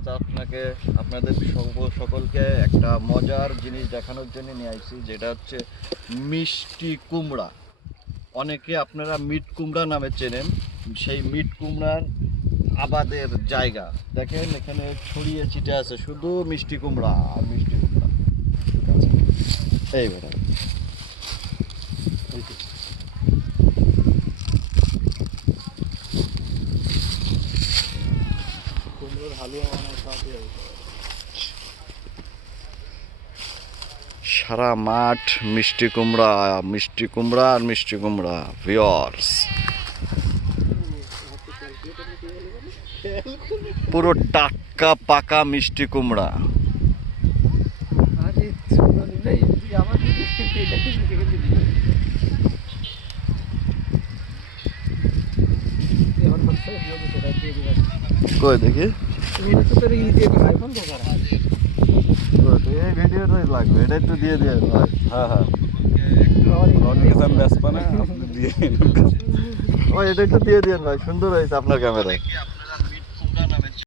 আজ আপনাদের সকলকে একটা মজার জিনিস দেখানোর জন্য নিয়ে আসছি, যেটা হচ্ছে মিষ্টি কুমড়া। অনেকে আপনারা মিট কুমড়া নামে চেনেন। সেই মিট কুমড়ার আবাদের জায়গা দেখেন, এখানে ছড়িয়ে ছিটে আছে শুধু মিষ্টি কুমড়া আর মিষ্টি কুমড়া। এইবার সারা মাঠ মিষ্টি কুমড়া, মিষ্টি কুমড়া আর মিষ্টি কুমড়া। ভিউয়ার্স, পুরো টাটকা পাকা মিষ্টি কুমড়া। কই দেখি এই ভিডিওটাই লাগবে, এটা একটু দিয়ে দিয়ে ভাই। হ্যাঁ হ্যাঁ, ও এটা একটু দিয়ে দিন ভাই, সুন্দর হয়েছে আপনার ক্যামেরায়।